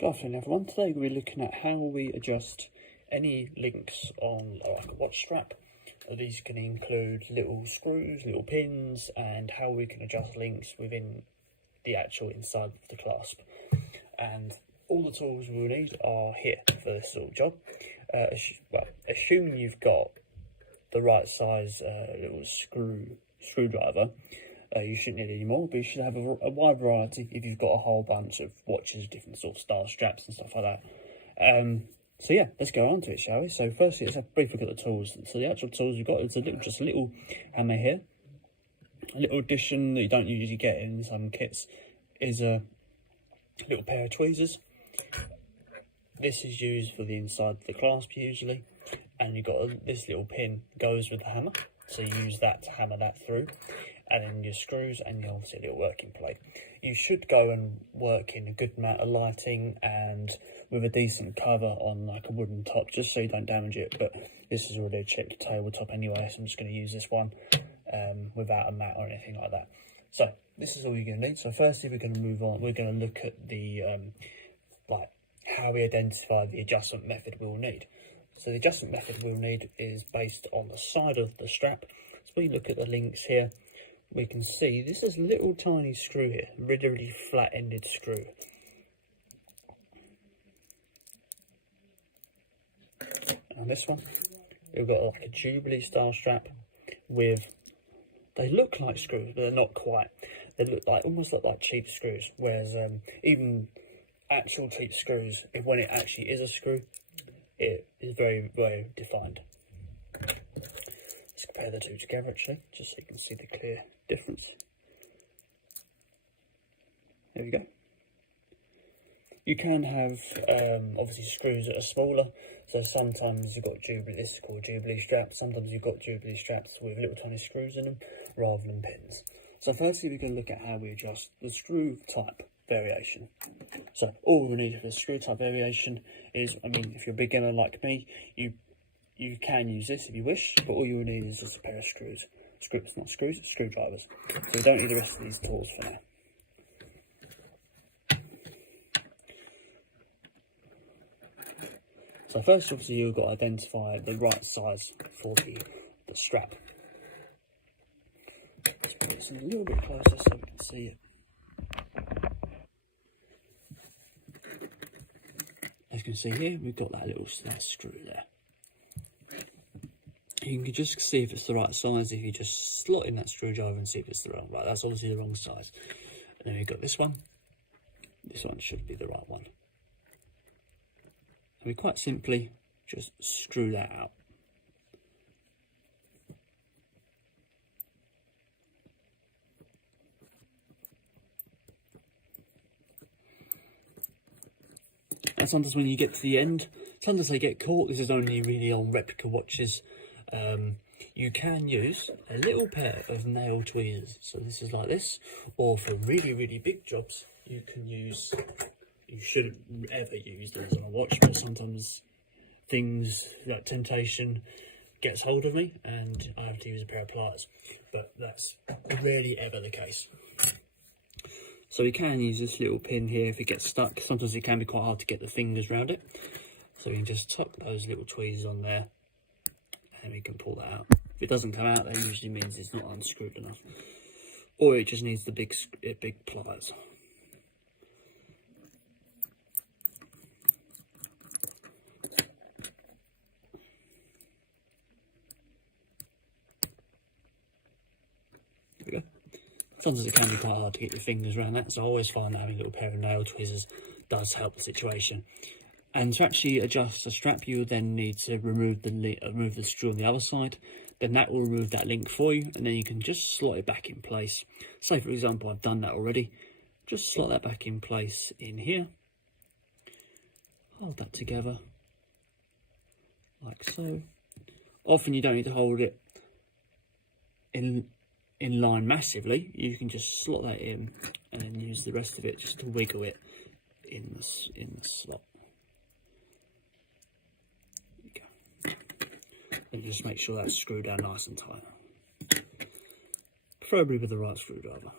Good afternoon everyone. Today we're looking at how we adjust any links on like a watch strap. These can include little screws, little pins, and how we can adjust links within the actual inside of the clasp. And all the tools we'll need are here for this little job. Assuming you've got the right size little screwdriver, you shouldn't need any more, but you should have a wide variety if you've got a whole bunch of watches, different sort of style straps and stuff like that. So yeah, let's go on to it, shall we? So firstly, let's have a brief look at the tools. So the actual tools we've got is just a little hammer here. A little addition that you don't usually get in some kits is a little pair of tweezers. This is used for the inside of the clasp usually, and you've got this little pin goes with the hammer, so you use that to hammer that through. And then your screws and your obviously little working plate. You should go and work in a good amount of lighting and with a decent cover on like a wooden top, just so you don't damage it. But this is already a check tabletop anyway, so I'm just going to use this one without a mat or anything like that. So this is all you're going to need. So firstly, we're going to move on. We're going to look at the like how we identify the adjustment method we'll need. So the adjustment method we'll need is based on the side of the strap. So we look at the links here. We can see this is a little tiny screw here, really flat-ended screw. And this one, we've got like a Jubilee style strap with, they look like screws, but they're not quite. They look like, almost look like cheap screws, whereas even actual cheap screws, when it actually is a screw, it is very defined. Let's compare the two together actually, just so you can see the clear difference. There we go. You can have obviously screws that are smaller, so sometimes you've got Jubilee, this is called Jubilee straps, sometimes you've got Jubilee straps with little tiny screws in them rather than pins. So firstly we're going to look at how we adjust the screw type variation. So all we need for the screw type variation is, I mean, if you're a beginner like me, you can use this if you wish, but all you need is just a pair of screws. Screwdrivers. So we don't need the rest of these tools for now. So first, obviously, you've got to identify the right size for the strap. Let's put this in a little bit closer so we can see it. As you can see here, we've got that little screw there. You can just see if it's the right size if you just slot in that screwdriver and see if it's the wrong. Right, that's obviously the wrong size. And then we've got this one. This one should be the right one. And we quite simply just screw that out. And sometimes when you get to the end, sometimes they get caught. This is only really on replica watches. You can use a little pair of nail tweezers. So this is like this, or for really big jobs, you shouldn't ever use these on a watch, but sometimes things like temptation gets hold of me and I have to use a pair of pliers, but that's rarely ever the case. So we can use this little pin here if it gets stuck. Sometimes it can be quite hard to get the fingers around it. So we can just tuck those little tweezers on there and we can pull that out. If it doesn't come out, that usually means it's not unscrewed enough. Or it just needs the big pliers. There we go. Sometimes it can be quite hard to get your fingers around that, so I always find that having a little pair of nail tweezers does help the situation. And to actually adjust the strap, you will then need to remove the screw on the other side. Then that will remove that link for you, and then you can just slot it back in place. Say, for example, I've done that already. Just slot that back in place in here. Hold that together, like so. Often you don't need to hold it in line massively. You can just slot that in, and then use the rest of it just to wiggle it in the slot. And just make sure that's screwed down nice and tight, preferably with the right screwdriver.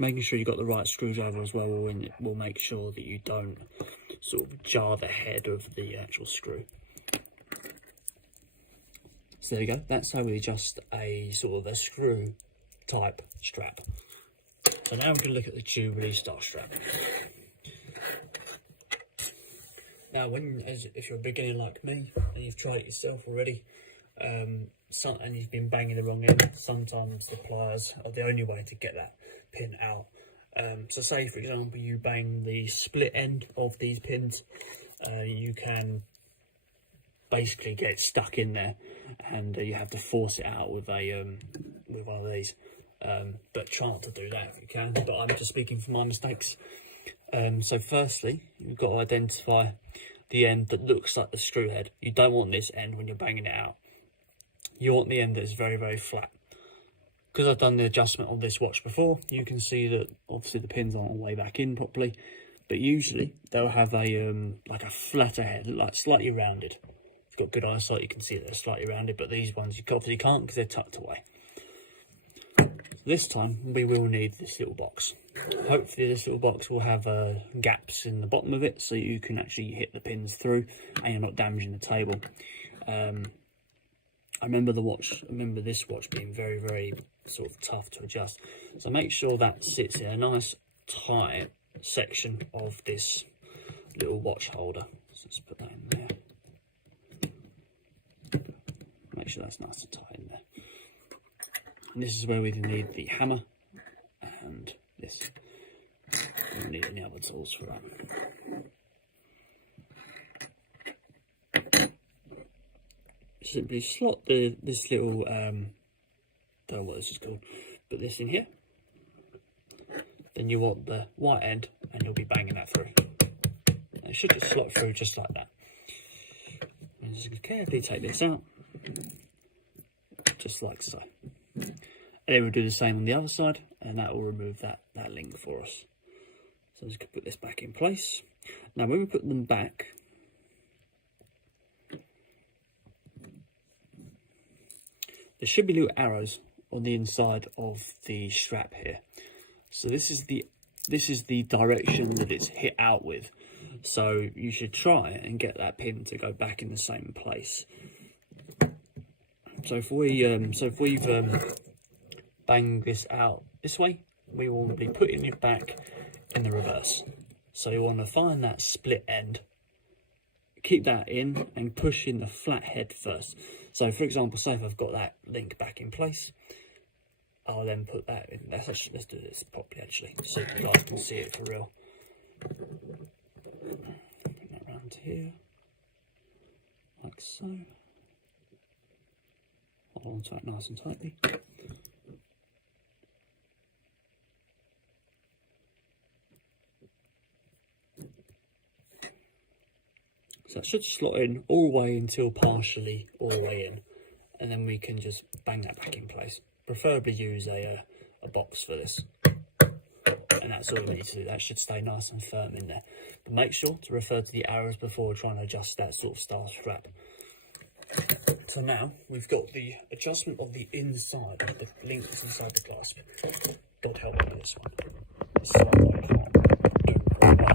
Making sure you've got the right screwdriver as well will make sure that you don't sort of jar the head of the actual screw. So there we go, that's how we adjust a sort of a screw type strap. So now we're going to look at the tube release style strap. Now if you're a beginner like me and you've tried it yourself already, and you've been banging the wrong end, sometimes the pliers are the only way to get that pin out. So say for example you bang the split end of these pins, you can basically get stuck in there, and you have to force it out with one of these. But try not to do that if you can, but I'm just speaking from my mistakes. So firstly, you've got to identify the end that looks like the screw head. You don't want this end when you're banging it out. You want the end that's very, very flat. Because I've done the adjustment on this watch before, you can see that obviously the pins aren't all the way back in properly, but usually they'll have a like a flatter head, like slightly rounded. If you've got good eyesight, you can see that they're slightly rounded, but these ones you obviously can't because they're tucked away. This time we will need this little box. Hopefully this little box will have gaps in the bottom of it so you can actually hit the pins through and you're not damaging the table. I remember this watch being very, very sort of tough to adjust. So make sure that sits in a nice tight section of this little watch holder. So let's put that in there. Make sure that's nice and tight in there. And this is where we need the hammer and this. We don't need any other tools for that. Simply slot this little, don't know what this is called, put this in here. Then you want the white end and you'll be banging that through. It should just slot through just like that. And just carefully take this out, just like so. And then we'll do the same on the other side, and that will remove that link for us. So I'm just going to put this back in place. Now when we put them back, there should be little arrows on the inside of the strap here. So this is the direction that it's hit out with. So you should try and get that pin to go back in the same place. So if we've banged this out this way, we will be putting it back in the reverse. So you want to find that split end, keep that in and push in the flat head first. So for example, say if I've got that link back in place, I'll then put that in. Let's do this properly actually, so you guys can see it for real. Bring that round to here, like so. Hold on to it nice and tightly. So that should slot in all the way until partially all the way in, and then we can just bang that back in place. Preferably use a box for this, and that's all we need to do. That should stay nice and firm in there. But make sure to refer to the arrows before trying to adjust that sort of style strap. So now we've got the adjustment of the inside, the links inside the clasp. God help me with this one. This side I can't do very well.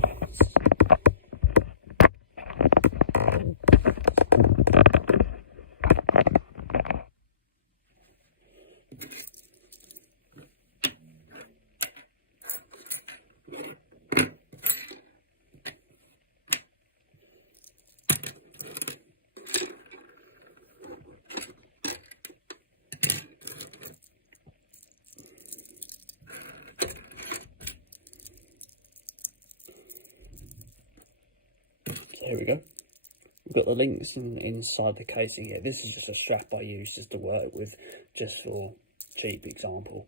There we go. We've got the links inside the casing here. This is just a strap I use just to work with, just for cheap example.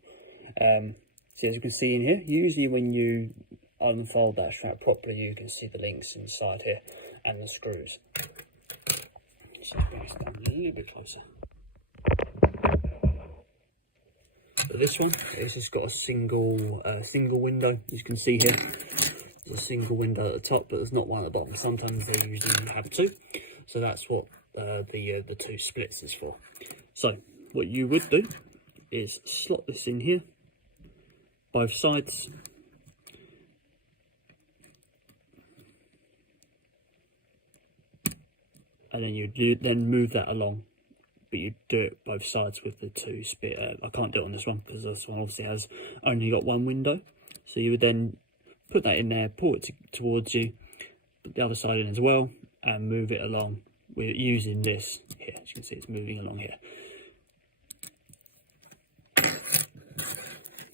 So as you can see in here, usually when you unfold that strap properly, you can see the links inside here and the screws. So bring this down a little bit closer. So this one is just got a single window. As you can see here, there's a single window at the top, but there's not one at the bottom. Sometimes they usually have two, so that's what the two splits is for. So what you would do is slot this in here, both sides. And then you then move that along, but you do it both sides with the two spit. I can't do it on this one because this one obviously has only got one window. So you would then put that in there, pull it towards you, put the other side in as well, and move it along. We're using this here. As you can see, it's moving along here.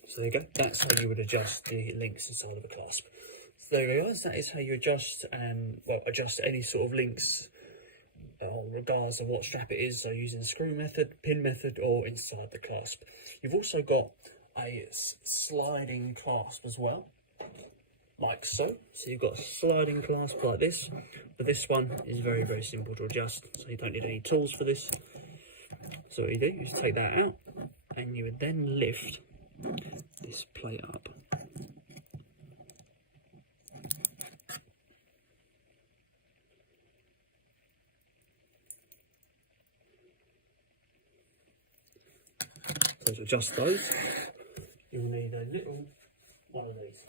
So there you go. That's how you would adjust the links inside of a clasp. So there you go, guys. That is how you adjust and adjust any sort of links, regardless of what strap it is. So using the screw method, pin method, or inside the clasp. You've also got a sliding clasp as well, like so. So you've got a sliding clasp like this, but this one is very, very simple to adjust, so you don't need any tools for this. So what you do is take that out, and you would then lift this plate up. So to adjust those, you'll need a little one of these.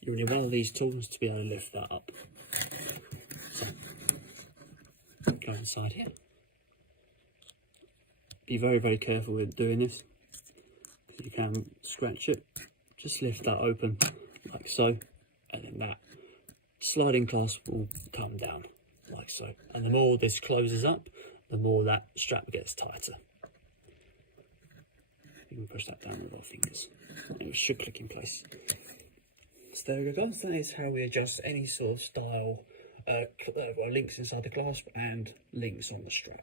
You'll need one of these tools to be able to lift that up. So, go inside here. Be very, very careful with doing this, because you can scratch it. Just lift that open like so, and then that sliding clasp will come down like so. And the more this closes up, the more that strap gets tighter. You can push that down with our fingers, and it should click in place. So there we go, guys. That is how we adjust any sort of style links inside the clasp and links on the strap.